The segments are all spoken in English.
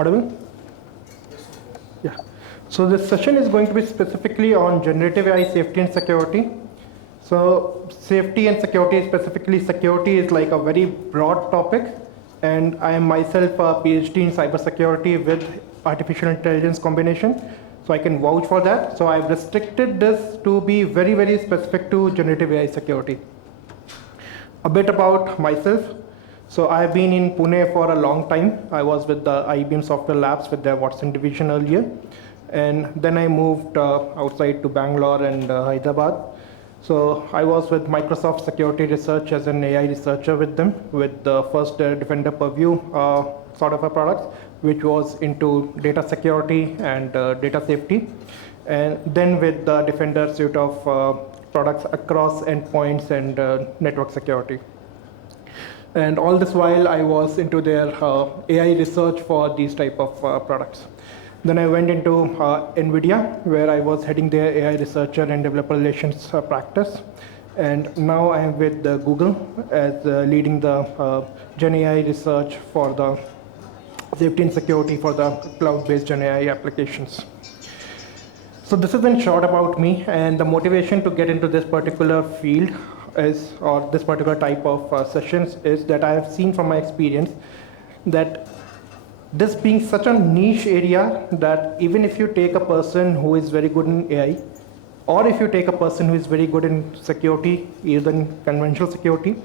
Audible? Yeah. So this session is going to be specifically on generative AI safety and security. So safety and security, specifically security, is like a very broad topic, and I am myself a PhD in cybersecurity with artificial intelligence combination, so I can vouch for that. So I've restricted this to be very, very specific to generative AI security. A bit about myself. So I've been in Pune for a long time. I was with the IBM Software Labs with their Watson division earlier. And then I moved outside to Bangalore and Hyderabad. So I was with Microsoft Security Research as an AI researcher with them, with the first Defender Purview sort of a product, which was into data security and data safety. And then with the Defender suite of products across endpoints and network security. And all this while I was into their AI research for these type of products. Then I went into NVIDIA, where I was heading their AI researcher and developer relations practice. And now I am with Google as leading the GenAI research for the safety and security for the cloud-based GenAI applications. So this is in short about me, and the motivation to get into this particular field is, or this particular type of sessions, is that I have seen from my experience that this being such a niche area, that even if you take a person who is very good in AI, or if you take a person who is very good in security, even conventional security,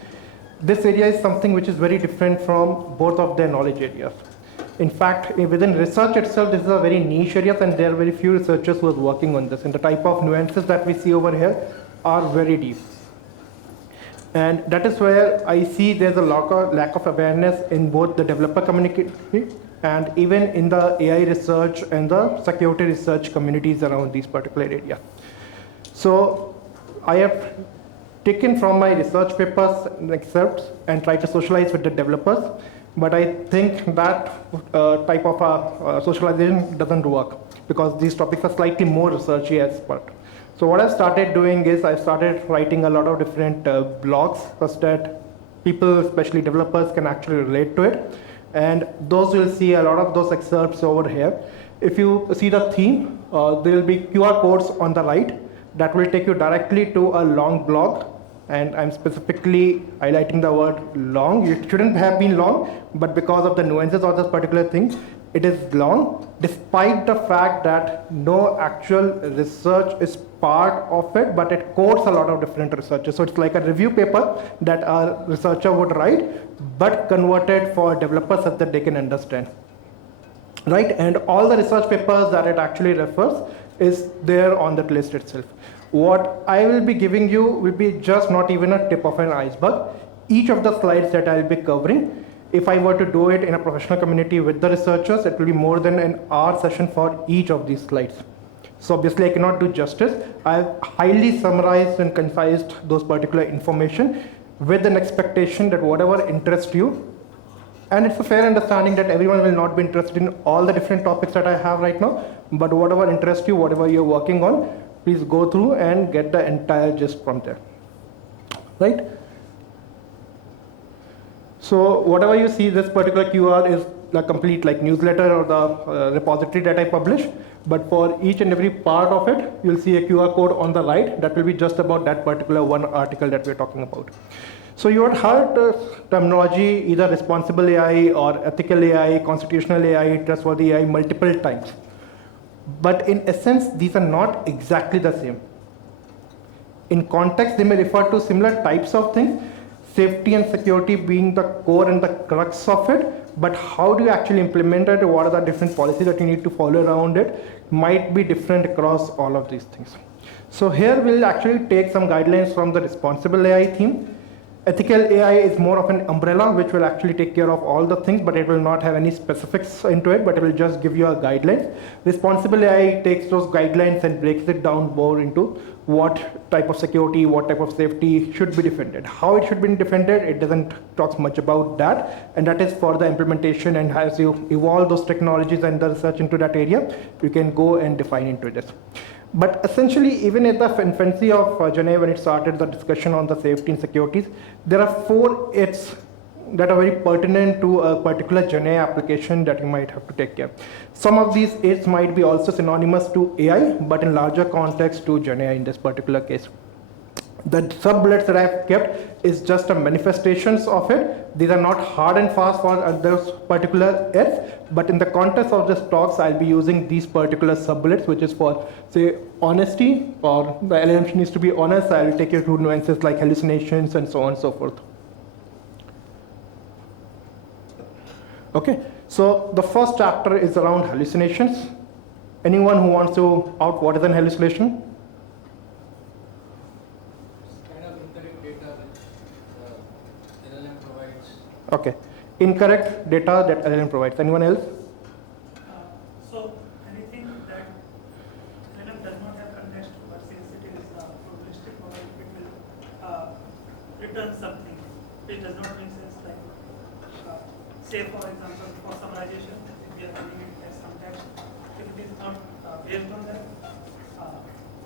this area is something which is very different from both of their knowledge areas. In fact, within research itself, this is a very niche area, and there are very few researchers who are working on this. And the type of nuances that we see over here are very deep. And that is where I see there's a lack of awareness in both the developer community and even in the AI research and the security research communities around these particular areas. So I have taken from my research papers and excerpts and tried to socialize with the developers. But I think that type of socialization doesn't work, because these topics are slightly more researchy expert. So what I started doing is I started writing a lot of different blogs such that people, especially developers, can actually relate to it. And those will see a lot of those excerpts over here. If you see the theme, there will be QR codes on the right that will take you directly to a long blog. And I'm specifically highlighting the word long. It shouldn't have been long, but because of the nuances of this particular thing, it is long, despite the fact that no actual research is part of it, but it quotes a lot of different researchers. So it's like a review paper that a researcher would write, but converted for developers so that they can understand. Right? And all the research papers that it actually refers is there on that list itself. What I will be giving you will be just not even a tip of an iceberg. Each of the slides that I'll be covering, if I were to do it in a professional community with the researchers, it will be more than an hour session for each of these slides. So obviously I cannot do justice. I've highly summarized and concised those particular information with an expectation that whatever interests you, and it's a fair understanding that everyone will not be interested in all the different topics that I have right now, but whatever interests you, whatever you're working on, please go through and get the entire gist from there, right? So whatever you see, this particular QR is the complete like newsletter or the repository that I publish, but for each and every part of it, you'll see a QR code on the right that will be just about that particular one article that we're talking about. So you have heard terminology, either responsible AI or ethical AI, constitutional AI, trustworthy AI multiple times. But in essence, these are not exactly the same. In context, they may refer to similar types of things, safety and security being the core and the crux of it, but how do you actually implement it, what are the different policies that you need to follow around it, might be different across all of these things. So here we'll actually take some guidelines from the responsible AI theme. Ethical AI is more of an umbrella which will actually take care of all the things, but it will not have any specifics into it, but it will just give you a guideline. Responsible AI takes those guidelines and breaks it down more into what type of security, what type of safety should be defended. How it should be defended, it doesn't talk much about that, and that is for the implementation, and as you evolve those technologies and the research into that area, you can go and define into this. But essentially, even at the infancy of GenAI, when it started the discussion on the safety and securities, there are 4 It's that are very pertinent to a particular GenAI application that you might have to take care. Some of these its might be also synonymous to AI, but in larger context to GenAI in this particular case. The sub-bullets that I've kept is just a manifestations of it. These are not hard and fast for those particular Fs, but in the context of this talks, I'll be using these particular sub-bullets, which is for, say, honesty, or the LLM needs to be honest. I'll take you through nuances like hallucinations and so on and so forth. Okay, so the first chapter is around hallucinations. Anyone who wants to out what is an hallucination? Okay. Incorrect data that LLM provides. Anyone else? So anything that LLM does not have context, but since it is a probabilistic model, it will return something which does not make sense. Like, say for example, for summarization, if we are running it as some text, if it is not based on that,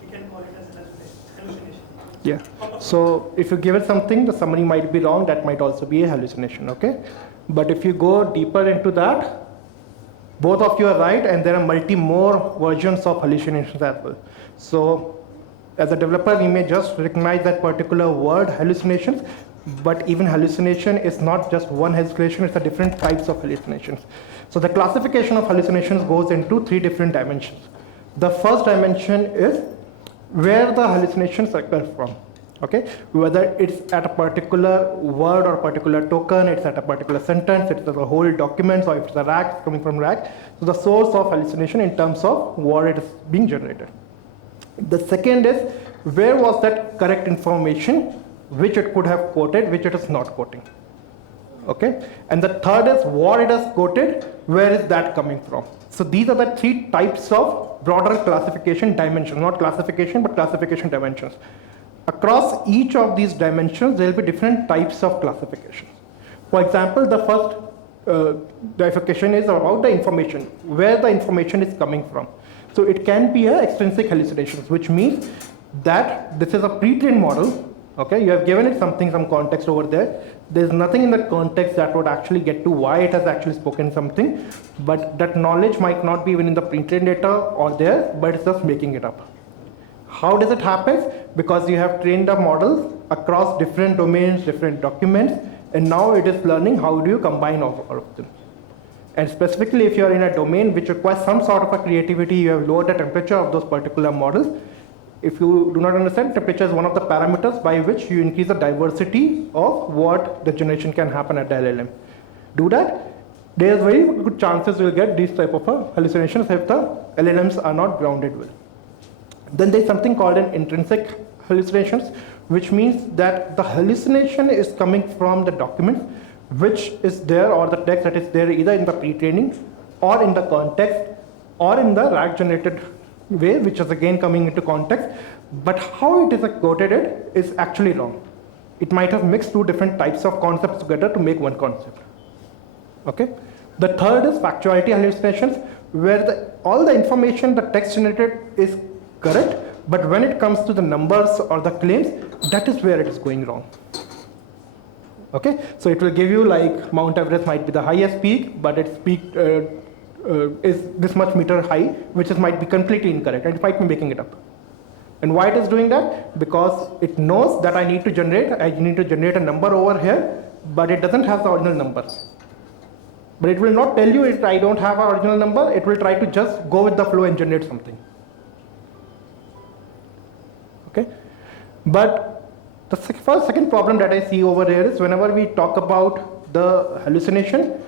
we can call it as a hallucination. Yeah. So if you give it something, the summary might be wrong. That might also be a hallucination. Okay. But if you go deeper into that, both of you are right, and there are more versions of hallucinations as well. So as a developer, you may just recognize that particular word, hallucinations, but even hallucination is not just one hallucination, it's a different types of hallucinations. So the classification of hallucinations goes into 3 different dimensions. The first dimension is where the hallucinations occur from. Okay, whether it's at a particular word or particular token, it's at a particular sentence, it's a whole document, or if it's a rack, it's coming from rack. So the source of hallucination in terms of what it is being generated. The second is where was that correct information which it could have quoted, which it is not quoting. Okay, and the third is what it has quoted, where is that coming from. So these are the 3 types of broader classification dimensions, not classification, but classification dimensions. Across each of these dimensions, there will be different types of classifications. For example, the first classification is about the information, where the information is coming from. So it can be a extrinsic hallucinations, which means that this is a pre-trained model. Okay, you have given it something, some context over there. There's nothing in the context that would actually get to why it has actually spoken something, but that knowledge might not be even in the pre-trained data or there, but it's just making it up. How does it happen? Because you have trained a model across different domains, different documents, and now it is learning how do you combine all of them. And specifically, if you are in a domain which requires some sort of a creativity, you have lowered the temperature of those particular models. If you do not understand, temperature is one of the parameters by which you increase the diversity of what the generation can happen at the LLM. Do that, there's very good chances you'll get these type of hallucinations if the LLMs are not grounded well. Then there's something called an intrinsic hallucinations, which means that the hallucination is coming from the document which is there, or the text that is there either in the pre-training or in the context or in the RAG generated way, which is again coming into context, but how it is quoted it is actually wrong. It might have mixed 2 different types of concepts together to make one concept. Okay. The third is factuality hallucinations, where all the information the text generated is correct, but when it comes to the numbers or the claims, that is where it is going wrong. Okay, so it will give you like Mount Everest might be the highest peak, but its peak is this much meter high, which might be completely incorrect, and it might be making it up. And why it is doing that? Because it knows that I need to generate a number over here, but it doesn't have the original number. But it will not tell you I don't have an original number. It will try to just go with the flow and generate something. Okay, but the second problem that I see over here is whenever we talk about the hallucination,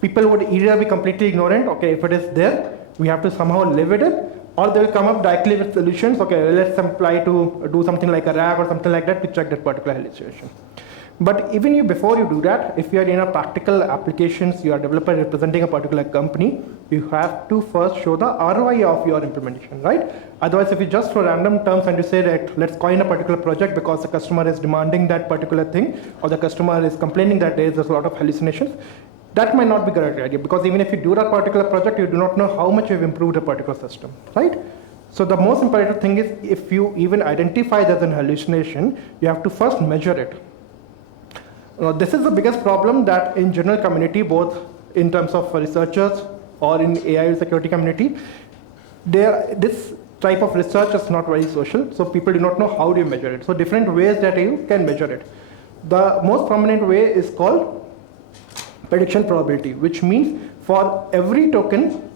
people would either be completely ignorant. Okay, if it is there, we have to somehow live with it, or they will come up directly with solutions. Okay, let's apply to do something like a RAG or something like that to check that particular hallucination. But even before you do that, if you are in a practical applications, you are a developer representing a particular company, you have to first show the ROI of your implementation, right? Otherwise, if you just throw random terms and you say that let's coin a particular project because the customer is demanding that particular thing, or the customer is complaining that there is a lot of hallucinations, that might not be a correct idea, because even if you do that particular project, you do not know how much you've improved a particular system, right? So the most imperative thing is, if you even identify there's an hallucination, you have to first measure it. This is the biggest problem that in general community, both in terms of researchers or in AI security community, this type of research is not very social, so people do not know how do you measure it. So different ways that you can measure it. The most prominent way is called prediction probability, which means for every token,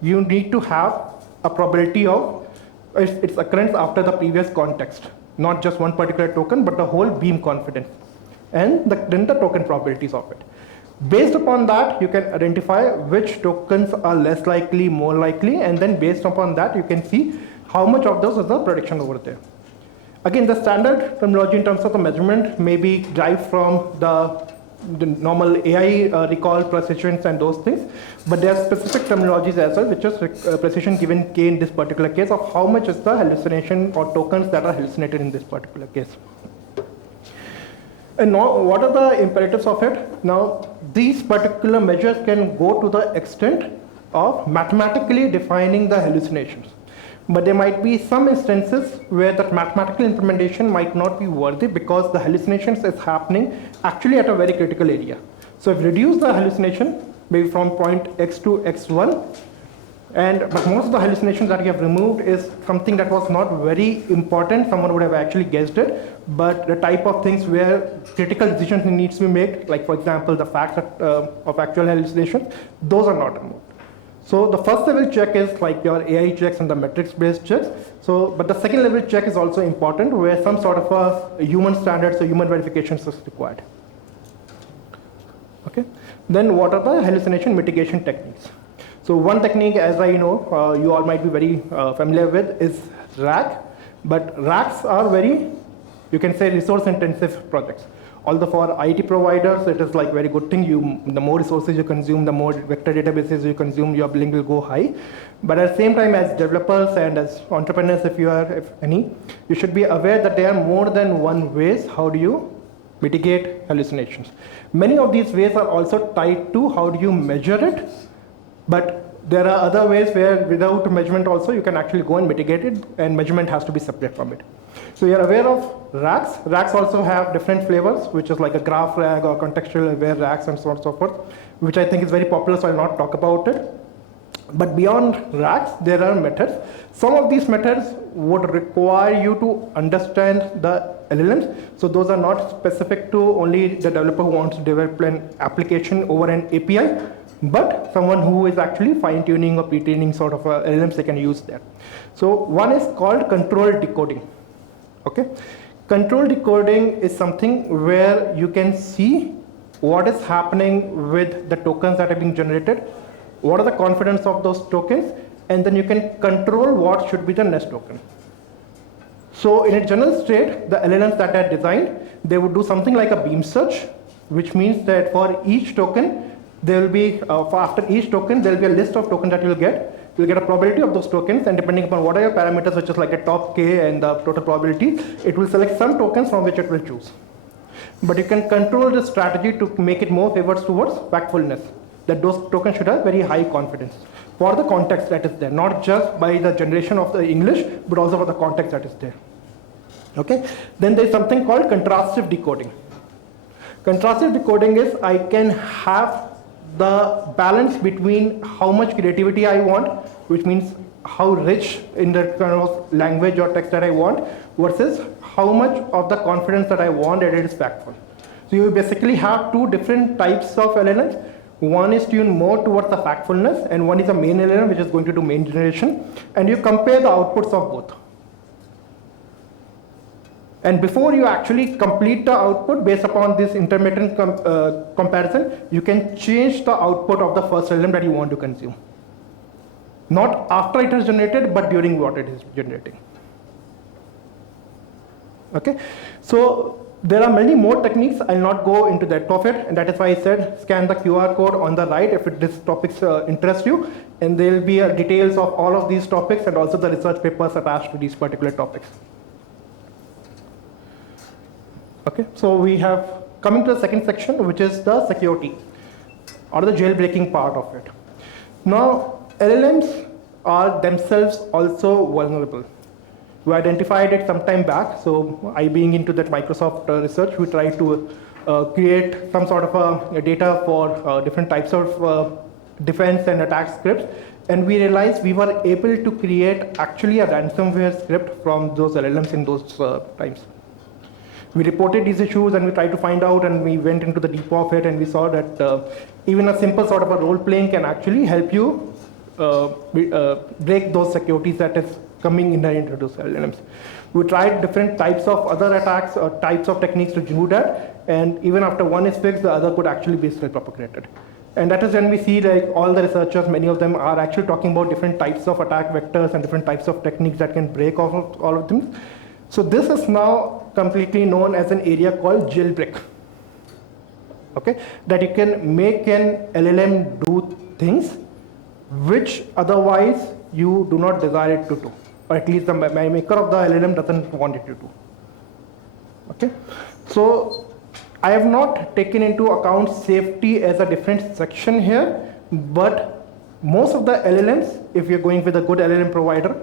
you need to have a probability of its occurrence after the previous context, not just one particular token, but the whole beam confidence, and then the token probabilities of it. Based upon that, you can identify which tokens are less likely, more likely, and then based upon that, you can see how much of those is the prediction over there. Again, the standard terminology in terms of the measurement may be derived from the normal AI recall precisions and those things, but there are specific terminologies as well, which is precision given K in this particular case of how much is the hallucination or tokens that are hallucinated in this particular case. And now, what are the imperatives of it? Now, these particular measures can go to the extent of mathematically defining the hallucinations. But there might be some instances where that mathematical implementation might not be worthy because the hallucinations is happening actually at a very critical area. So if reduce the hallucination, maybe from point X to X1, but most of the hallucinations that you have removed is something that was not very important. Someone would have actually guessed it, but the type of things where critical decisions needs to be made, like for example, the facts of actual hallucinations, those are not removed. So the first level check is like your AI checks and the metrics-based checks. So, but the second level check is also important, where some sort of a human standards or human verifications is required. Okay. Then what are the hallucination mitigation techniques? So one technique, as I know, you all might be very familiar with, is RAG. But RAGs are very, you can say, resource-intensive projects. Although for IT providers, it is like very good thing. The more resources you consume, the more vector databases you consume, your billing will go high. But at the same time, as developers and as entrepreneurs, if any, you should be aware that there are more than one ways how do you mitigate hallucinations. Many of these ways are also tied to how do you measure it. But there are other ways where without measurement also you can actually go and mitigate it, and measurement has to be separate from it. So you're aware of RAGs. RAGs also have different flavors, which is like a graph RAG or contextual aware RAGs and so on and so forth, which I think is very popular, so I'll not talk about it. But beyond RAGs, there are methods. Some of these methods would require you to understand the LLMs. So those are not specific to only the developer who wants to develop an application over an API, but someone who is actually fine-tuning or pre-training sort of LLMs, they can use that. So one is called controlled decoding. Okay, controlled decoding is something where you can see what is happening with the tokens that are being generated, what are the confidence of those tokens, and then you can control what should be the next token. So in a general state, the LLMs that are designed, they would do something like a beam search, which means that for each token, there will be, after each token, there will be a list of tokens that you will get. You'll get a probability of those tokens, and depending upon what are your parameters, which is like a top K and the total probability, it will select some tokens from which it will choose. But you can control the strategy to make it more favors towards factfulness, that those tokens should have very high confidence for the context that is there, not just by the generation of the English, but also for the context that is there. Okay. Then there's something called contrastive decoding. Contrastive decoding is I can have the balance between how much creativity I want, which means how rich in the kind of language or text that I want, versus how much of the confidence that I want that it is factful. So you basically have two different types of LLMs. One is tuned more towards the factfulness, and one is a main LLM, which is going to do main generation, and you compare the outputs of both. And before you actually complete the output based upon this intermittent comparison, you can change the output of the first LLM that you want to consume. Not after it is generated, but during what it is generating. Okay, so there are many more techniques. I'll not go into that of it, and that is why I said scan the QR code on the right if this topics interest you, and there will be details of all of these topics and also the research papers attached to these particular topics. Okay, so we have coming to the second section, which is the security or the jailbreaking part of it. Now, LLMs are themselves also vulnerable. We identified it some time back. So I being into that Microsoft research, we tried to create some sort of a data for different types of defense and attack scripts. And we realized we were able to create actually a ransomware script from those LLMs in those times. We reported these issues and we tried to find out, and we went into the deep of it, and we saw that even a simple sort of a role playing can actually help you break those securities that is coming into those LLMs. We tried different types of other attacks or types of techniques to do that, and even after one is fixed, the other could actually be still propagated. And that is when we see like all the researchers, many of them are actually talking about different types of attack vectors and different types of techniques that can break all of them. So this is now completely known as an area called jailbreak. Okay, that you can make an LLM do things which otherwise you do not desire it to do, or at least the maker of the LLM doesn't want it to do. Okay, so I have not taken into account safety as a different section here, but most of the LLMs, if you're going with a good LLM provider,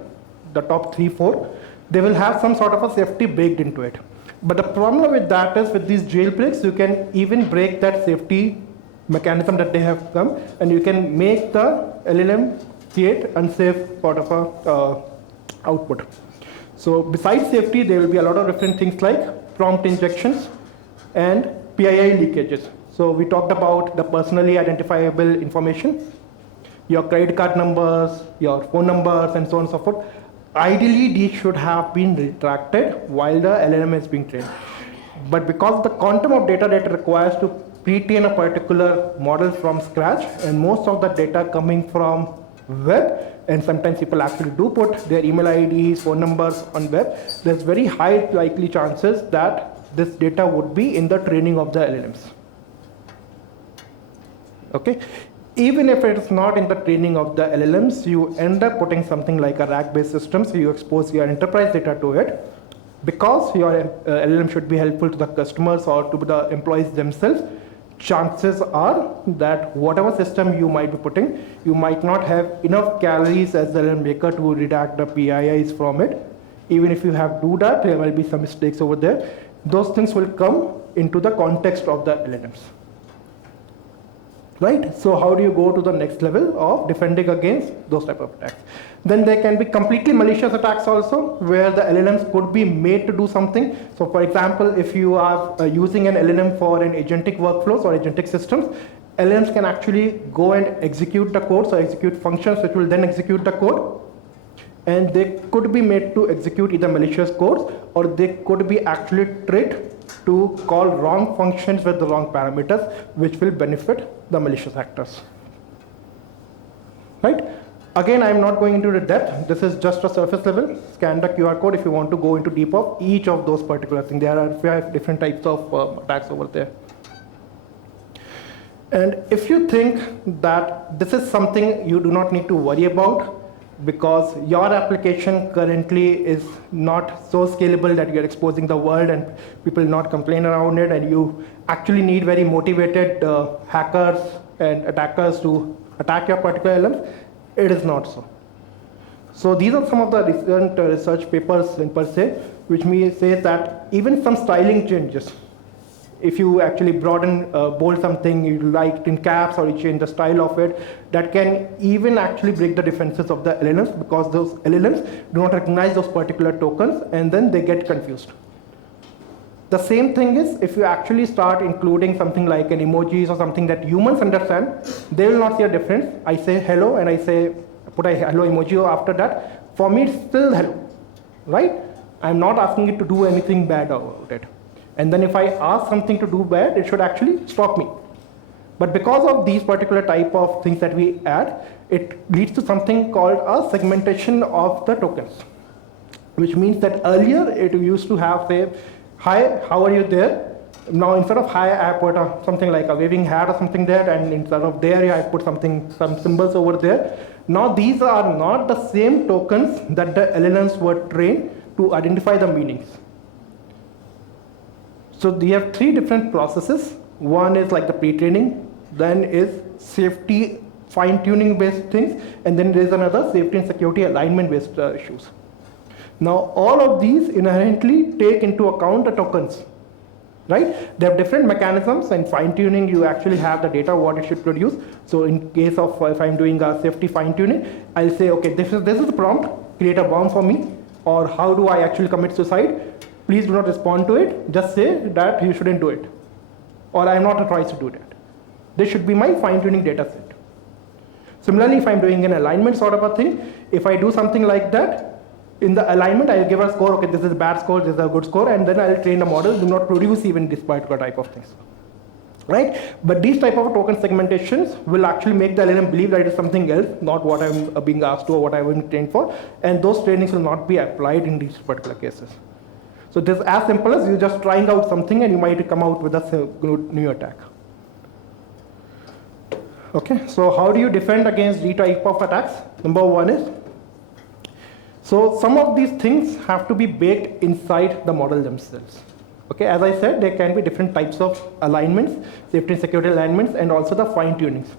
the top 3-4, they will have some sort of a safety baked into it. But the problem with that is with these jailbreaks, you can even break that safety mechanism that they have come, and you can make the LLM create unsafe sort of a output. So besides safety, there will be a lot of different things like prompt injections and PII leakages. So we talked about the personally identifiable information, your credit card numbers, your phone numbers, and so on and so forth. Ideally, these should have been retracted while the LLM is being trained. But because the quantum of data that it requires to pre-train a particular model from scratch, and most of the data coming from web, and sometimes people actually do put their email IDs, phone numbers on web, there's very high likely chances that this data would be in the training of the LLMs. Okay, even if it's not in the training of the LLMs, you end up putting something like a rack-based system, so you expose your enterprise data to it. Because your LLM should be helpful to the customers or to the employees themselves, chances are that whatever system you might be putting, you might not have enough calories as the LLM maker to redact the PIIs from it. Even if you have do that, there will be some mistakes over there. Those things will come into the context of the LLMs. Right? So how do you go to the next level of defending against those type of attacks? Then there can be completely malicious attacks also, where the LLMs could be made to do something. So for example, if you are using an LLM for an agentic workflows or agentic systems, LLMs can actually go and execute the code, so execute functions which will then execute the code. And they could be made to execute either malicious codes, or they could be actually tricked to call wrong functions with the wrong parameters, which will benefit the malicious actors. Right? Again, I'm not going into the depth. This is just a surface level. Scan the QR code if you want to go into deep of each of those particular things. There are 5 different types of attacks over there. And if you think that this is something you do not need to worry about, because your application currently is not so scalable that you're exposing the world and people not complain around it, and you actually need very motivated hackers and attackers to attack your particular LLMs, it is not so. So these are some of the recent research papers in per se, which may say that even some styling changes, if you actually broaden, bold something you liked in caps, or you change the style of it, that can even actually break the defenses of the LLMs, because those LLMs do not recognize those particular tokens, and then they get confused. The same thing is, if you actually start including something like an emojis or something that humans understand, they will not see a difference. I say hello and I say, put a hello emoji after that. For me, it's still hello, right? I'm not asking it to do anything bad about it. And then if I ask something to do bad, it should actually stop me. But because of these particular type of things that we add, it leads to something called a segmentation of the tokens, which means that earlier it used to have, say, hi, how are you there? Now instead of hi, I put something like a waving hat or something there, and instead of there, I put some symbols over there. Now these are not the same tokens that the LLMs were trained to identify the meanings. So we have 3 different processes. One is like the pre-training, then is safety fine-tuning based things, and then there's another safety and security alignment based issues. Now, all of these inherently take into account the tokens, right? They have different mechanisms, and fine-tuning, you actually have the data, what it should produce. So in case of, if I'm doing a safety fine-tuning, I'll say, okay, this is the prompt, create a bomb for me, or how do I actually commit suicide? Please do not respond to it, just say that you shouldn't do it, or I'm not authorized to do that. This should be my fine-tuning data set. Similarly, if I'm doing an alignment sort of a thing, if I do something like that, in the alignment, I'll give a score, okay, this is a bad score, this is a good score, and then I'll train the model, do not produce even this particular type of things, right? But these type of token segmentations will actually make the LLM believe that it is something else, not what I'm being asked to or what I've been trained for, and those trainings will not be applied in these particular cases. So this is as simple as you just trying out something and you might come out with a new attack. Okay, so how do you defend against these type of attacks? Number one is, so some of these things have to be baked inside the model themselves. Okay, as I said, there can be different types of alignments, safety and security alignments, and also the fine tunings.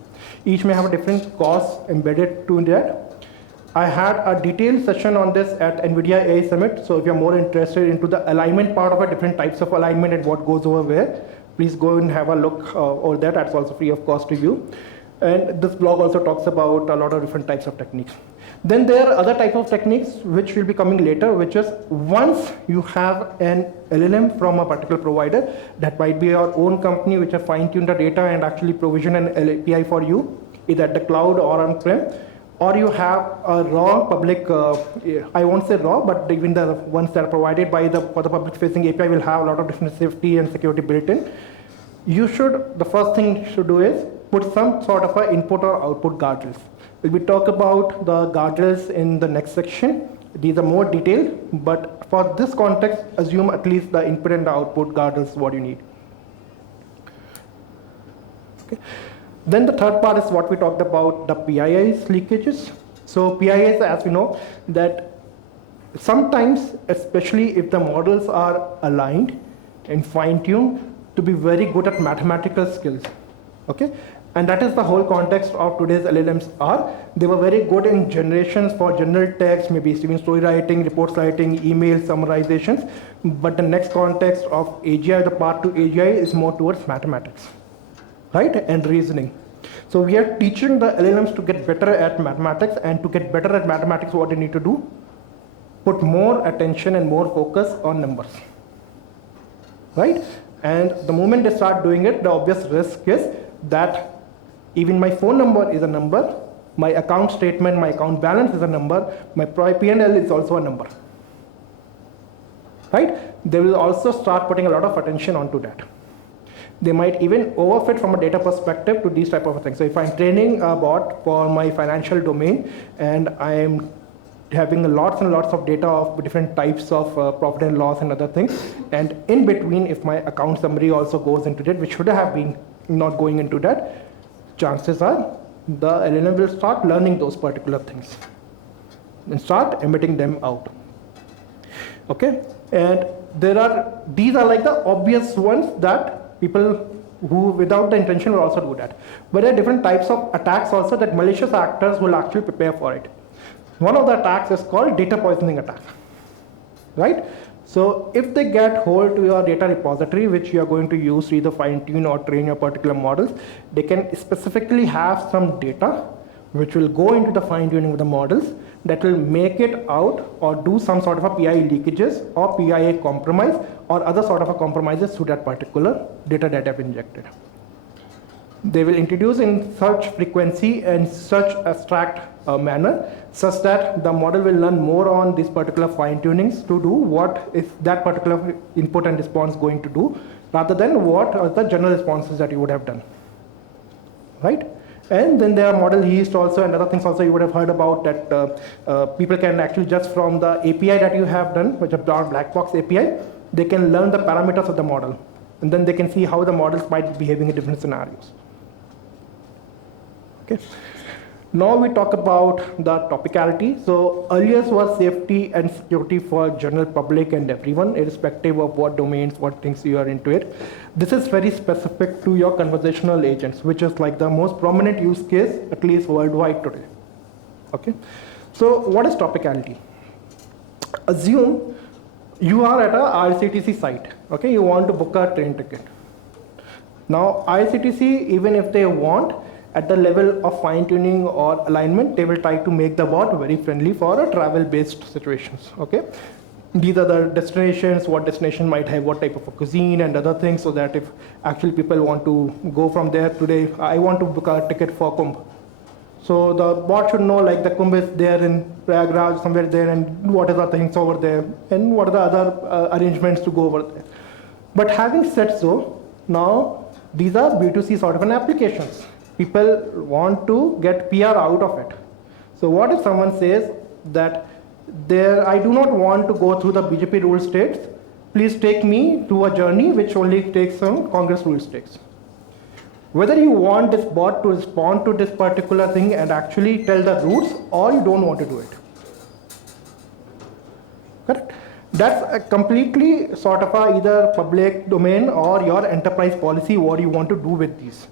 Each may have a different cost embedded to that. I had a detailed session on this at NVIDIA AI Summit, so if you're more interested into the alignment part of it, different types of alignment and what goes over where, please go and have a look over that. That's also free of cost to you. And this blog also talks about a lot of different types of techniques. Then there are other types of techniques which will be coming later, which is once you have an LLM from a particular provider, that might be your own company which have fine-tuned the data and actually provision an API for you, either at the cloud or on-prem, or you have a raw public, I won't say raw, but even the ones that are provided by for the public-facing API will have a lot of different safety and security built in. You should, the first thing you should do is put some sort of an input or output guardrails. We'll talk about the guardrails in the next section. These are more detailed, but for this context, assume at least the input and the output guardrails is what you need. Okay. Then the third part is what we talked about, the PIIs leakages. So PIIs, as we know, that sometimes, especially if the models are aligned and fine-tuned to be very good at mathematical skills, okay? And that is the whole context of today's LLMs are. They were very good in generations for general text, maybe even story writing, reports writing, email summarizations. But the next context of AGI, the part to AGI, is more towards mathematics, right? And reasoning. So we are teaching the LLMs to get better at mathematics, and to get better at mathematics, what they need to do? Put more attention and more focus on numbers, right? And the moment they start doing it, the obvious risk is that even my phone number is a number, my account statement, my account balance is a number, my P&L is also a number, right? They will also start putting a lot of attention onto that. They might even overfit from a data perspective to these type of things. So if I'm training a bot for my financial domain and I'm having lots and lots of data of different types of profit and loss and other things, and in between, if my account summary also goes into that, which should have been not going into that, chances are the LLM will start learning those particular things and start emitting them out. Okay, and these are like the obvious ones that people who without the intention will also do that. But there are different types of attacks also that malicious actors will actually prepare for it. One of the attacks is called data poisoning attack, right? So if they get hold to your data repository, which you are going to use to either fine-tune or train your particular models, they can specifically have some data which will go into the fine-tuning of the models that will make it out or do some sort of a PII leakages or PII compromise or other sort of a compromises to that particular data that have injected. They will introduce in such frequency and such abstract manner such that the model will learn more on these particular fine-tunings to do what is that particular input and response going to do, rather than what are the general responses that you would have done, right? And then there are model yeast also and other things also you would have heard about that people can actually just from the API that you have done, which is black box API, they can learn the parameters of the model. And then they can see how the models might be behaving in different scenarios. Okay. Now we talk about the topicality. So earlier was safety and security for general public and everyone, irrespective of what domains, what things you are into it. This is very specific to your conversational agents, which is like the most prominent use case, at least worldwide today. Okay. So what is topicality? Assume you are at a IRCTC site, okay? You want to book a train ticket. Now, IRCTC, even if they want, at the level of fine-tuning or alignment, they will try to make the bot very friendly for a travel-based situations, okay? These are the destinations, what destination might have what type of a cuisine and other things, so that if actually people want to go from there today, I want to book a ticket for Kumbh. So the bot should know like the Kumbh is there in Prayagraj, somewhere there, and what are the things over there, and what are the other arrangements to go over there. But having said so, now these are B2C sort of an applications. People want to get PR out of it. So what if someone says that I do not want to go through the BJP ruled states, please take me to a journey which only takes some Congress ruled states. Whether you want this bot to respond to this particular thing and actually tell the routes, or you don't want to do it. Correct? That's a completely sort of a either public domain or your enterprise policy, what you want to do with these.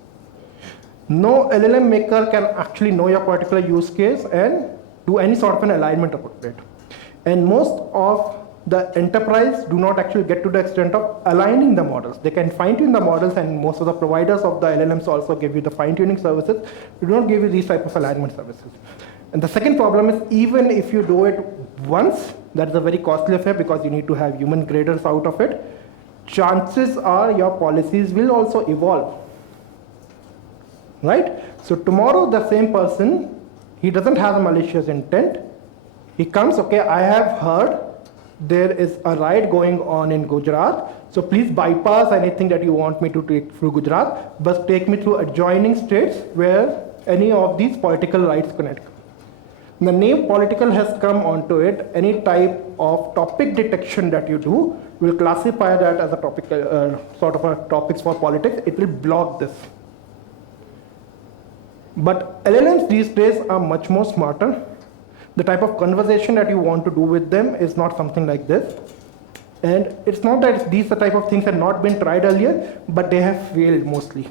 No LLM maker can actually know your particular use case and do any sort of an alignment about it. And most of the enterprise do not actually get to the extent of aligning the models. They can fine-tune the models, and most of the providers of the LLMs also give you the fine-tuning services. They do not give you these type of alignment services. And the second problem is, even if you do it once, that is a very costly affair because you need to have human graders out of it. Chances are your policies will also evolve. Right? So tomorrow the same person, he doesn't have a malicious intent. He comes, okay, I have heard there is a riot going on in Gujarat, so please bypass anything that you want me to take through Gujarat, but take me through adjoining states where any of these political rights connect. The name political has come onto it. Any type of topic detection that you do will classify that as a topic, sort of a topics for politics. It will block this. But LLMs these days are much more smarter. The type of conversation that you want to do with them is not something like this. And it's not that these type of things have not been tried earlier, but they have failed mostly.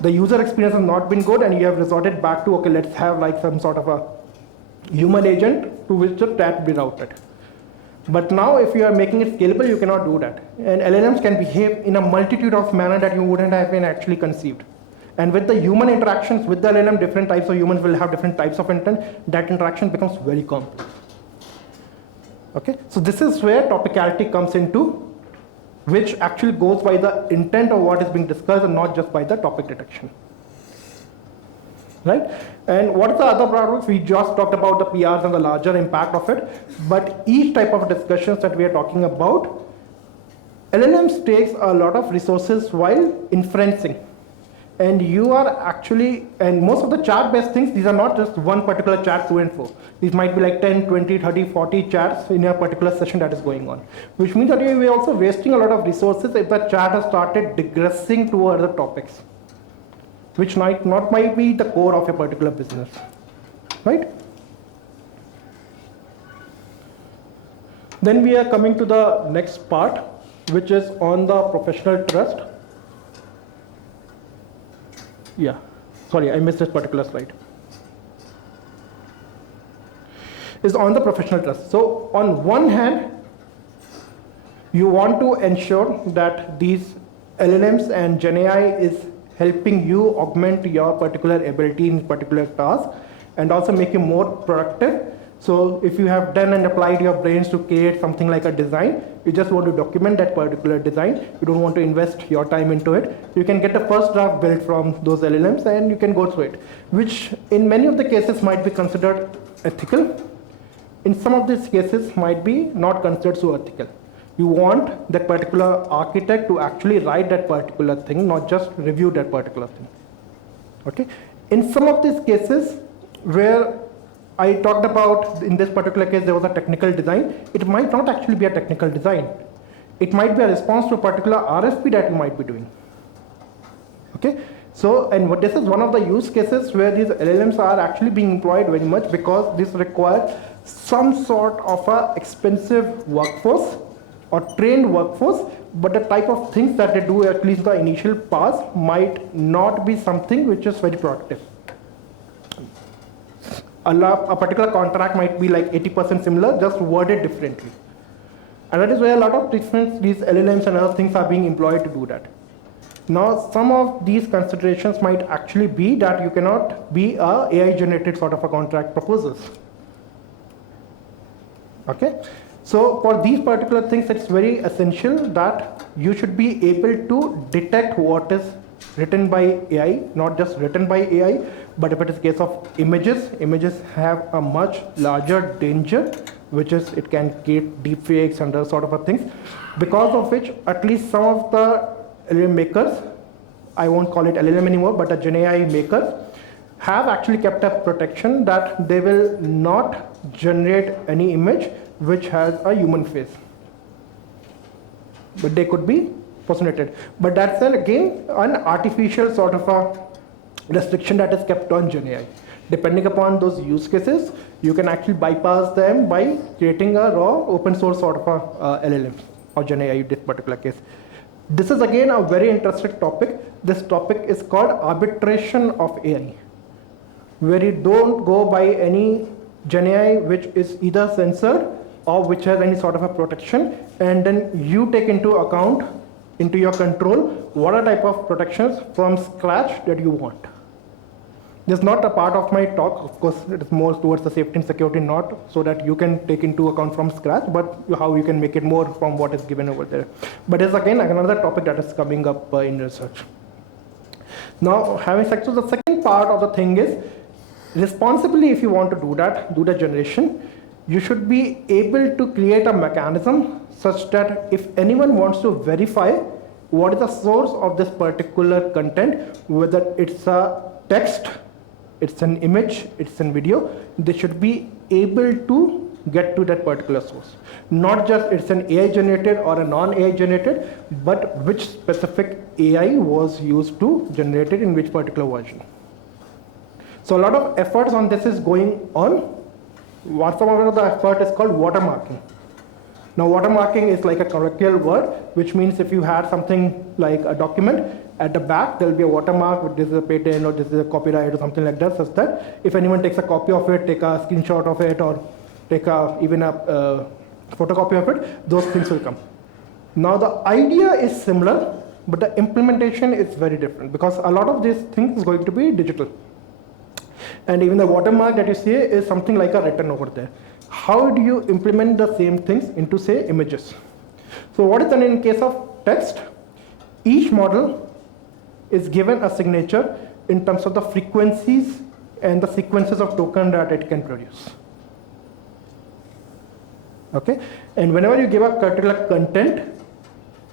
The user experience has not been good, and you have resorted back to, okay, let's have like some sort of a human agent to which the chat be routed. But now if you are making it scalable, you cannot do that. And LLMs can behave in a multitude of manner that you wouldn't have been actually conceived. And with the human interactions with the LLM, different types of humans will have different types of intent. That interaction becomes very complex. Okay, so this is where topicality comes into, which actually goes by the intent of what is being discussed and not just by the topic detection. Right? And what are the other problems? We just talked about the PRs and the larger impact of it, but each type of discussions that we are talking about, LLMs takes a lot of resources while inferencing. And you are actually, and most of the chat-based things, these are not just one particular chat to and fro. These might be like 10, 20, 30, 40 chats in a particular session that is going on. Which means that we are also wasting a lot of resources if the chat has started digressing to other topics, which might be the core of your particular business, right? Then we are coming to the next part, which is on the professional trust. Yeah, sorry, I missed this particular slide. Is on the professional trust. So on one hand, you want to ensure that these LLMs and GenAI is helping you augment your particular ability in particular task and also make you more productive. So if you have done and applied your brains to create something like a design, you just want to document that particular design. You don't want to invest your time into it. You can get a first draft built from those LLMs and you can go through it, which in many of the cases might be considered ethical. In some of these cases might be not considered so ethical. You want that particular architect to actually write that particular thing, not just review that particular thing. Okay? In some of these cases where I talked about, in this particular case, there was a technical design. It might not actually be a technical design. It might be a response to a particular RFP that you might be doing. Okay? So, and this is one of the use cases where these LLMs are actually being employed very much because this requires some sort of a expensive workforce or trained workforce, but the type of things that they do, at least the initial pass, might not be something which is very productive. A particular contract might be like 80% similar, just worded differently. And that is where a lot of these LLMs and other things are being employed to do that. Now, some of these considerations might actually be that you cannot be a AI-generated sort of a contract proposals. Okay? So for these particular things, it's very essential that you should be able to detect what is written by AI, not just written by AI, but if it is case of images, images have a much larger danger, which is it can create deepfakes and other sort of things, because of which at least some of the LLM makers, I won't call it LLM anymore, but a GenAI makers, have actually kept a protection that they will not generate any image which has a human face. But they could be personated. But that's again an artificial sort of a restriction that is kept on GenAI. Depending upon those use cases, you can actually bypass them by creating a raw open source sort of a LLM or GenAI in this particular case. This is again a very interesting topic. This topic is called arbitration of AI, where you don't go by any GenAI which is either censored or which has any sort of a protection, and then you take into account, into your control, what are type of protections from scratch that you want. This is not a part of my talk. Of course, it is more towards the safety and security, not so that you can take into account from scratch, but how you can make it more from what is given over there. But it's again another topic that is coming up in research. Now, having said so, the second part of the thing is, responsibly, if you want to do that, do the generation, you should be able to create a mechanism such that if anyone wants to verify what is the source of this particular content, whether it's a text, it's an image, it's a video, they should be able to get to that particular source. Not just it's an AI generated or a non-AI generated, but which specific AI was used to generate it in which particular version. So a lot of efforts on this is going on. One of the effort is called watermarking. Now watermarking is like a colloquial word, which means if you had something like a document, at the back there will be a watermark, this is a patent or this is a copyright or something like that, such that if anyone takes a copy of it, take a screenshot of it, or take even a photocopy of it, those things will come. Now the idea is similar, but the implementation is very different, because a lot of these things is going to be digital. And even the watermark that you see is something like a written over there. How do you implement the same things into, say, images? So what is done in case of text? Each model is given a signature in terms of the frequencies and the sequences of token that it can produce. Okay? And whenever you give a particular content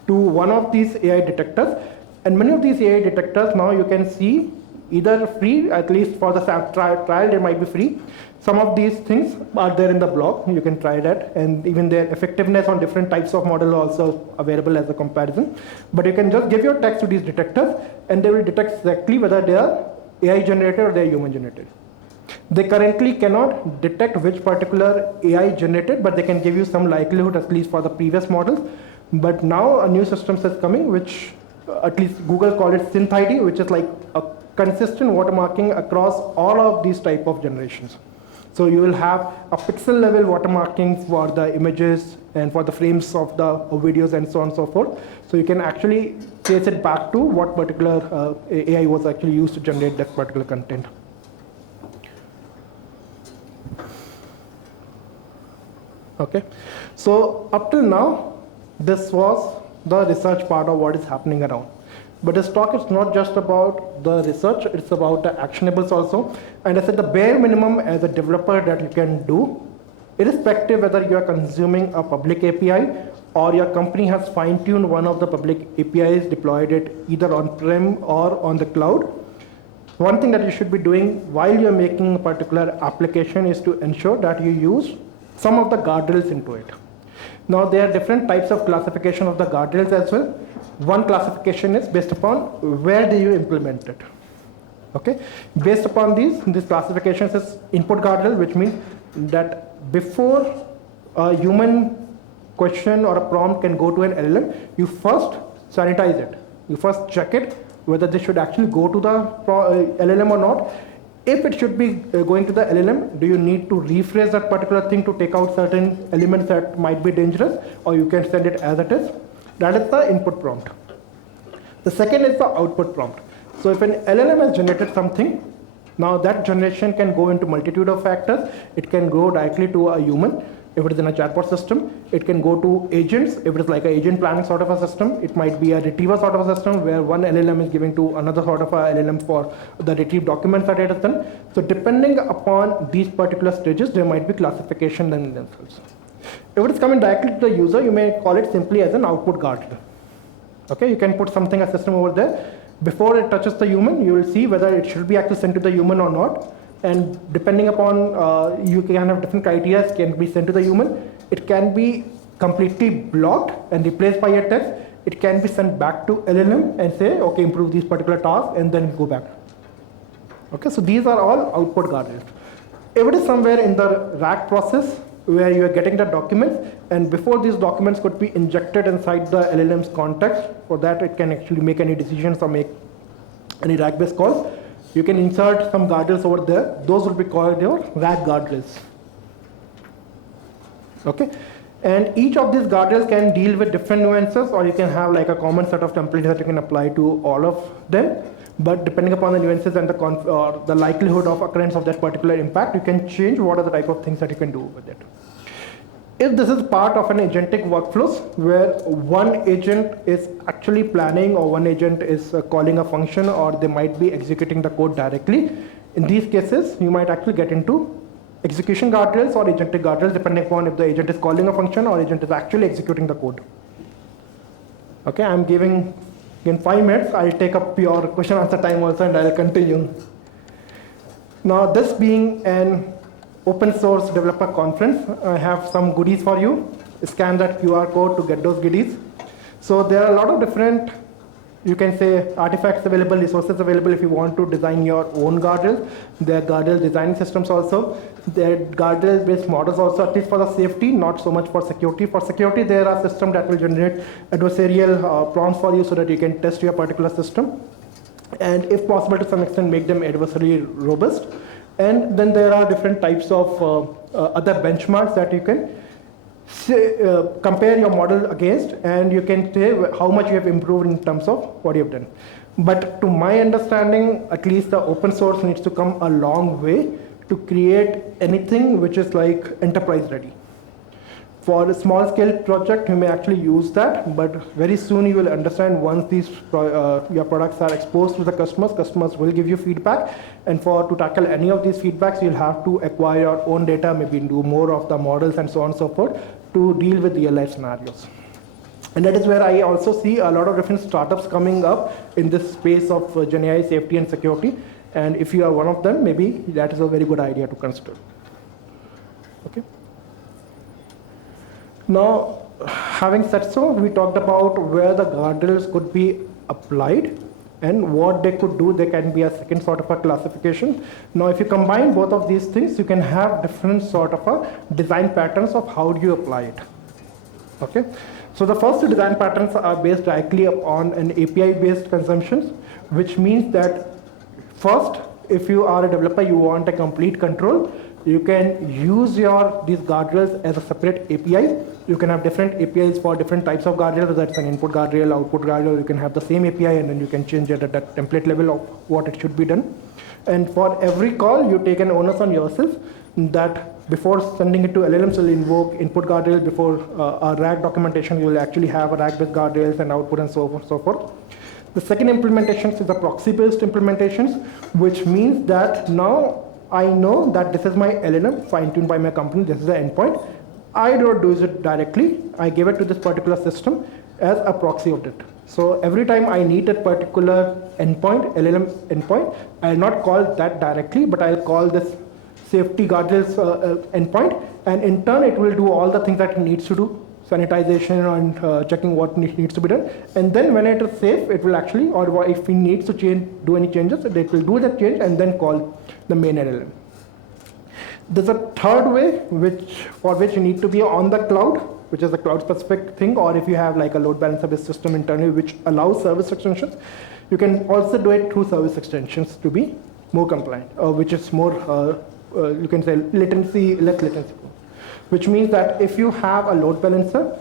to one of these AI detectors, and many of these AI detectors now you can see either free, at least for the trial they might be free. Some of these things are there in the blog, you can try that, and even their effectiveness on different types of model also available as a comparison. But you can just give your text to these detectors and they will detect exactly whether they are AI generated or they are human generated. They currently cannot detect which particular AI generated, but they can give you some likelihood, at least for the previous models. But now a new system is coming, which at least Google called it Synth ID, which is like a consistent watermarking across all of these type of generations. So you will have a pixel level watermarking for the images and for the frames of the videos and so on and so forth. So you can actually trace it back to what particular AI was actually used to generate that particular content. Okay, so up till now, this was the research part of what is happening around. But this talk is not just about the research, it's about the actionables also. And I said the bare minimum as a developer that you can do, irrespective whether you are consuming a public API or your company has fine-tuned one of the public APIs, deployed it either on-prem or on the cloud. One thing that you should be doing while you're making a particular application is to ensure that you use some of the guardrails into it. Now there are different types of classification of the guardrails as well. One classification is based upon where do you implement it. Okay, based upon these classifications is input guardrail, which means that before a human question or a prompt can go to an LLM, you first sanitize it. You first check it whether this should actually go to the LLM or not. If it should be going to the LLM, do you need to rephrase that particular thing to take out certain elements that might be dangerous, or you can send it as it is? That is the input prompt. The second is the output prompt. So if an LLM has generated something, now that generation can go into multitude of factors. It can go directly to a human. If it is in a chatbot system, it can go to agents. If it is like an agent planning sort of a system, it might be a retriever sort of a system where one LLM is giving to another sort of a LLM for the retrieved documents that it has done. So depending upon these particular stages, there might be classification in themselves. If it is coming directly to the user, you may call it simply as an output guardrail. Okay, you can put something, a system over there. Before it touches the human, you will see whether it should be actually sent to the human or not. And depending upon, you can have different criteria, it can be sent to the human. It can be completely blocked and replaced by a text. It can be sent back to LLM and say, okay, improve these particular tasks, and then go back. Okay, so these are all output guardrails. If it is somewhere in the RAG process where you are getting the documents, and before these documents could be injected inside the LLM's context, for that it can actually make any decisions or make any RAG-based calls, you can insert some guardrails over there. Those will be called your RAG guardrails. Okay, and each of these guardrails can deal with different nuances, or you can have like a common set of templates that you can apply to all of them. But depending upon the nuances and the likelihood of occurrence of that particular impact, you can change what are the type of things that you can do with it. If this is part of an agentic workflows where one agent is actually planning, or one agent is calling a function, or they might be executing the code directly, in these cases, you might actually get into execution guardrails or agentic guardrails, depending upon if the agent is calling a function or agent is actually executing the code. Okay, I'm giving in 5 minutes. I'll take up your question answer time also, and I'll continue. Now, this being an open source developer conference, I have some goodies for you. Scan that QR code to get those goodies. So there are a lot of different, you can say, artifacts available, resources available if you want to design your own guardrails. There are guardrail design systems also. There are guardrail based models also, at least for the safety, not so much for security. For security, there are systems that will generate adversarial prompts for you so that you can test your particular system. And if possible, to some extent, make them adversarially robust. And then there are different types of other benchmarks that you can say, compare your model against, and you can say how much you have improved in terms of what you have done. But to my understanding, at least the open source needs to come a long way to create anything which is like enterprise ready. For a small scale project, you may actually use that, but very soon you will understand once these your products are exposed to the customers will give you feedback. And to tackle any of these feedbacks, you'll have to acquire your own data, maybe do more of the models and so on and so forth to deal with real life scenarios. And that is where I also see a lot of different startups coming up in this space of GenAI safety and security. And if you are one of them, maybe that is a very good idea to consider. Okay. Now, having said so, we talked about where the guardrails could be applied and what they could do. There can be a second sort of a classification. Now, if you combine both of these things, you can have different sort of a design patterns of how do you apply it. Okay. So the first two design patterns are based directly on an API-based consumptions, which means that first, if you are a developer, you want a complete control. You can use these guardrails as a separate API. You can have different APIs for different types of guardrails, whether it's an input guardrail, output guardrail. You can have the same API, and then you can change it at that template level of what it should be done. And for every call, you take an onus on yourself that before sending it to LLMs, you'll invoke input guardrail. Before a RAG documentation, you will actually have a RAG-based guardrails and output and so forth. The second implementation is the proxy-based implementations, which means that now I know that this is my LLM fine-tuned by my company. This is the endpoint. I don't do it directly. I give it to this particular system as a proxy of it. So every time I need a particular endpoint, LLM endpoint, I'll not call that directly, but I'll call this safety guardrails endpoint, and in turn it will do all the things that it needs to do, sanitization and checking what needs to be done. And then when it is safe, it will actually, or if it needs to do any changes, it will do that change and then call the main LLM. There's a third way for which you need to be on the cloud, which is a cloud specific thing, or if you have like a load balancer based system internally which allows service extensions, you can also do it through service extensions to be more compliant, which is more, you can say, less latency, which means that if you have a load balancer,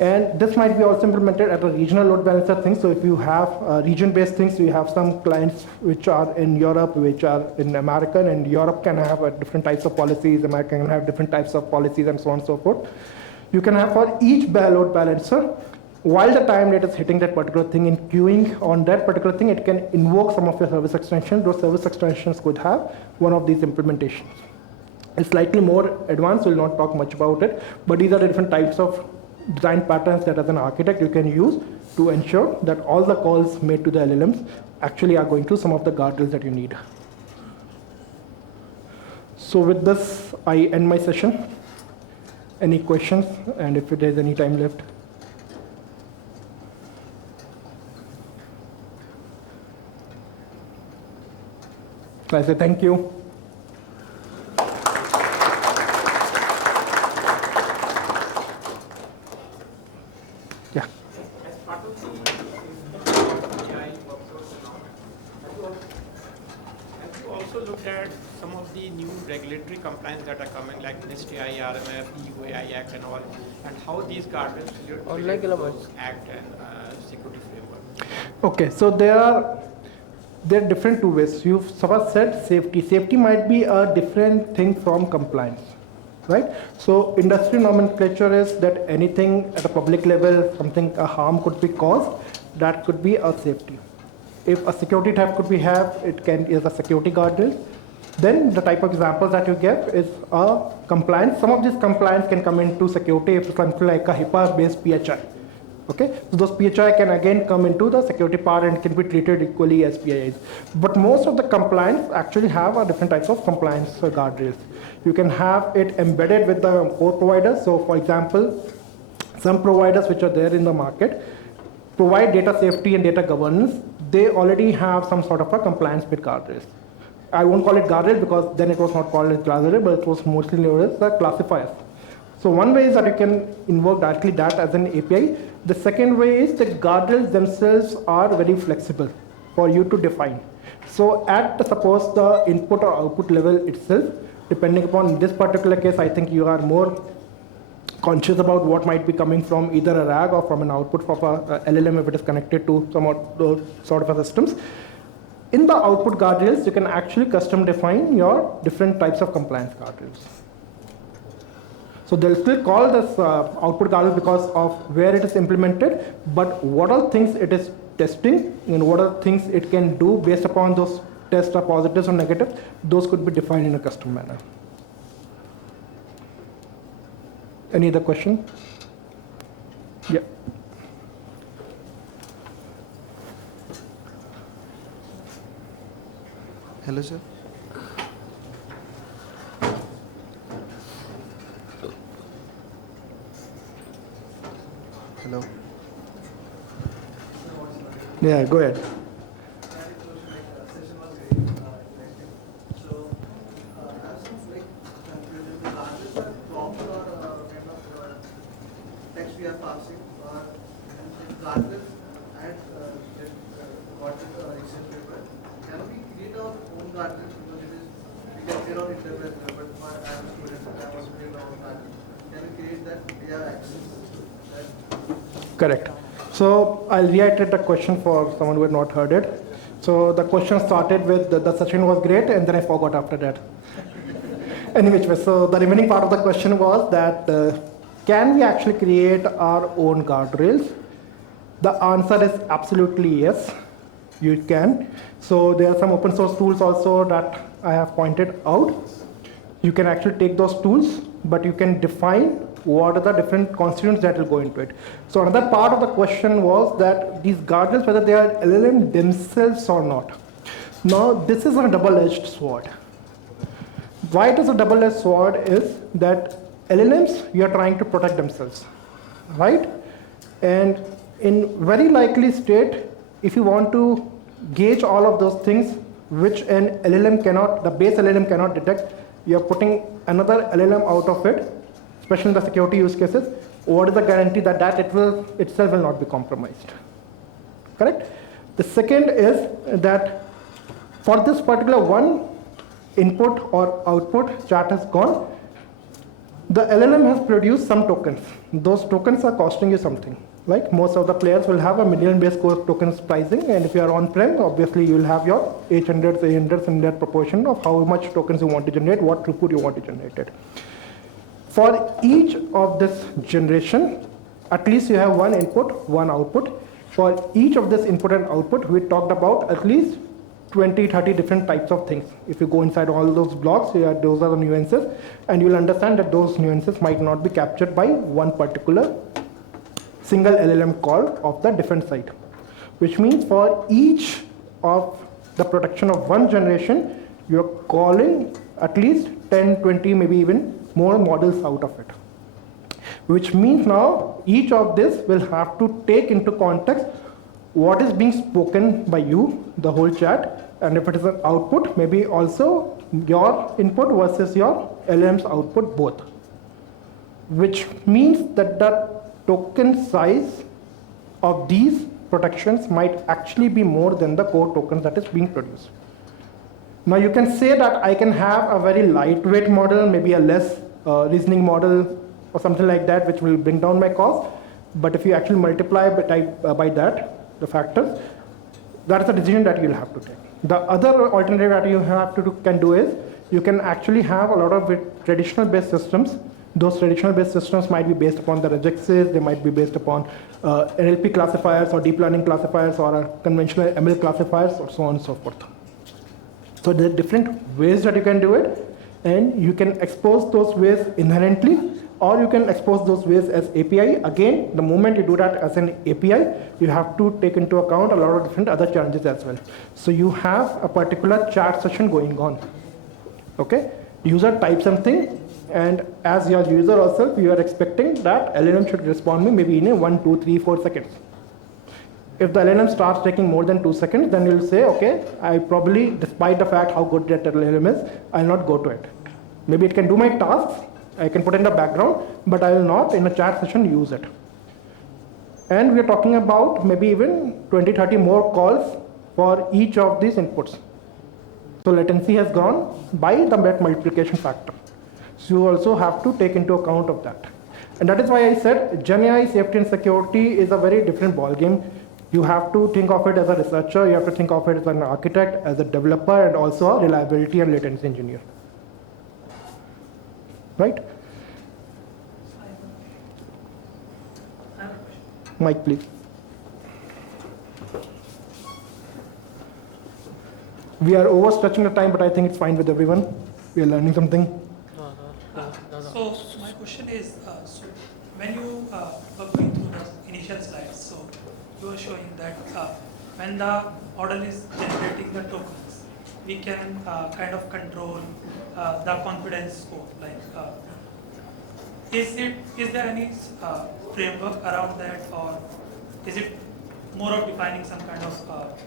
and this might be also implemented at a regional load balancer thing. So if you have region-based things, you have some clients which are in Europe, which are in America, and Europe can have different types of policies, America can have different types of policies, and so on and so forth. You can have for each load balancer, while the time rate is hitting that particular thing in queuing on that particular thing, it can invoke some of your service extensions. Those service extensions could have one of these implementations. It's slightly more advanced, we'll not talk much about it, but these are the different types of design patterns that as an architect you can use to ensure that all the calls made to the LLMs actually are going to some of the guardrails that you need. So with this, I end my session. Any questions? And if there's any time left. I say thank you. Yeah. As part of the AI workforce now, have you also looked at some of the new regulatory compliance that are coming, like NIST AI, RMF, EU AI Act and all, and how these guardrails relate to those Act and security framework? Okay, so there are different two ways. You've said safety. Safety might be a different thing from compliance, right? So industry nomenclature is that anything at a public level, a harm could be caused, that could be a safety. If a security type could be is a security guardrail. Then the type of examples that you give is a compliance. Some of this compliance can come into security if it's something like a HIPAA-based PHI. Okay, so those PHI can again come into the security part and can be treated equally as PIIs. But most of the compliance actually have a different types of compliance guardrails. You can have it embedded with the core providers. So for example, some providers which are there in the market provide data safety and data governance. They already have some sort of a compliance with guardrails. I won't call it guardrail because then it was not called as guardrail, but it was mostly known as the classifiers. So one way is that you can invoke directly that as an API. The second way is the guardrails themselves are very flexible for you to define. So at suppose the input or output level itself, depending upon this particular case, I think you are more conscious about what might be coming from either a RAG or from an output of a LLM if it is connected to some of those sort of a systems. In the output guardrails, you can actually custom define your different types of compliance guardrails. So they'll still call this output guardrail because of where it is implemented, but what are things it is testing and what are things it can do based upon those tests are positives or negatives, those could be defined in a custom manner. Any other question? Yeah. Hello, sir. Hello. Yeah, go ahead. Correct. So I'll reiterate the question for someone who had not heard it. So the question started with the session was great, and then I forgot after that. Anyway, so the remaining part of the question was that can we actually create our own guardrails? The answer is absolutely yes, you can. So there are some open source tools also that I have pointed out. You can actually take those tools, but you can define what are the different constituents that will go into it. So another part of the question was that these guardrails, whether they are LLM themselves or not. Now, this is a double-edged sword. Why it is a double-edged sword is that LLMs, you are trying to protect themselves, right? And in very likely state, if you want to gauge all of those things, which an LLM cannot, the base LLM cannot detect, you are putting another LLM out of it, especially in the security use cases. What is the guarantee that itself will not be compromised? Correct? The second is that For this particular one input or output chat has gone, the LLM has produced some tokens. Those tokens are costing you something. Like most of the players will have a million-based core tokens pricing, and if you are on-prem, obviously you will have your H100s, A100s in that proportion of how much tokens you want to generate, what throughput you want to generate it. For each of this generation, at least you have one input, one output. For each of this input and output, we talked about at least 20, 30 different types of things. If you go inside all those blocks, those are the nuances, and you'll understand that those nuances might not be captured by one particular single LLM call of the different site. Which means for each of the production of one generation, you're calling at least 10, 20, maybe even more models out of it. Which means now each of this will have to take into context what is being spoken by you, the whole chat, and if it is an output, maybe also your input versus your LLM's output both. Which means that the token size of these protections might actually be more than the core tokens that is being produced. Now you can say that I can have a very lightweight model, maybe a less reasoning model or something like that, which will bring down my cost. But if you actually multiply by that, the factors, that's a decision that you'll have to take. The other alternative that you have to can do is you can actually have a lot of traditional based systems. Those traditional based systems might be based upon the regexes, they might be based upon NLP classifiers or deep learning classifiers or conventional ML classifiers or so on and so forth. So there are different ways that you can do it, and you can expose those ways inherently, or you can expose those ways as API. Again, the moment you do that as an API, you have to take into account a lot of different other challenges as well. So you have a particular chat session going on. Okay, user types something, and as your user yourself, you are expecting that LLM should respond me maybe in 1, 2, 3, 4 seconds. If the LLM starts taking more than 2 seconds, then you'll say, okay, I probably, despite the fact how good that LLM is, I'll not go to it. Maybe it can do my tasks, I can put in the background, but I will not in a chat session use it. And we're talking about maybe even 20, 30 more calls for each of these inputs. So latency has gone by the multiplication factor. So you also have to take into account of that. And that is why I said GenAI safety and security is a very different ballgame. You have to think of it as a researcher, you have to think of it as an architect, as a developer, and also a reliability and latency engineer. Right? I have a question. Mike, please. We are overstretching the time, but I think it's fine with everyone. We are learning something. So my question is, so when you were going through the initial slides, so you were showing that when the model is generating the tokens, we can kind of control the confidence score. Like, is there any framework around that, or is it more of defining some kind of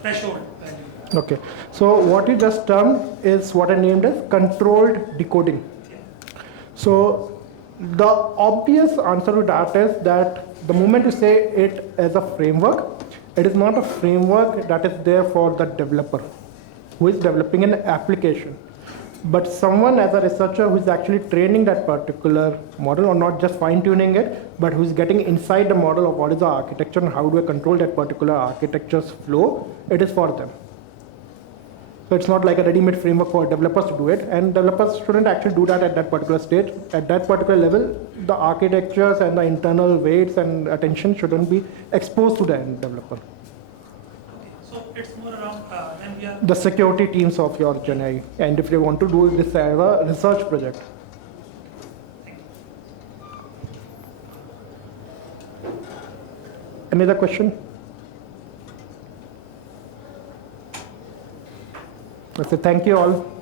threshold value? Okay, so what you just termed is what I named as controlled decoding. So the obvious answer to that is that the moment you say it as a framework, it is not a framework that is there for the developer who is developing an application, but someone as a researcher who is actually training that particular model, or not just fine-tuning it, but who is getting inside the model of what is the architecture and how do I control that particular architecture's flow. It is for them. So it's not like a ready-made framework for developers to do it, and developers shouldn't actually do that at that particular stage. At that particular level, the architectures and the internal weights and attention shouldn't be exposed to the end developer. Okay, so it's more around when we are The security teams of your GenAI, and if they want to do this as a research project. Any other question? I say thank you all.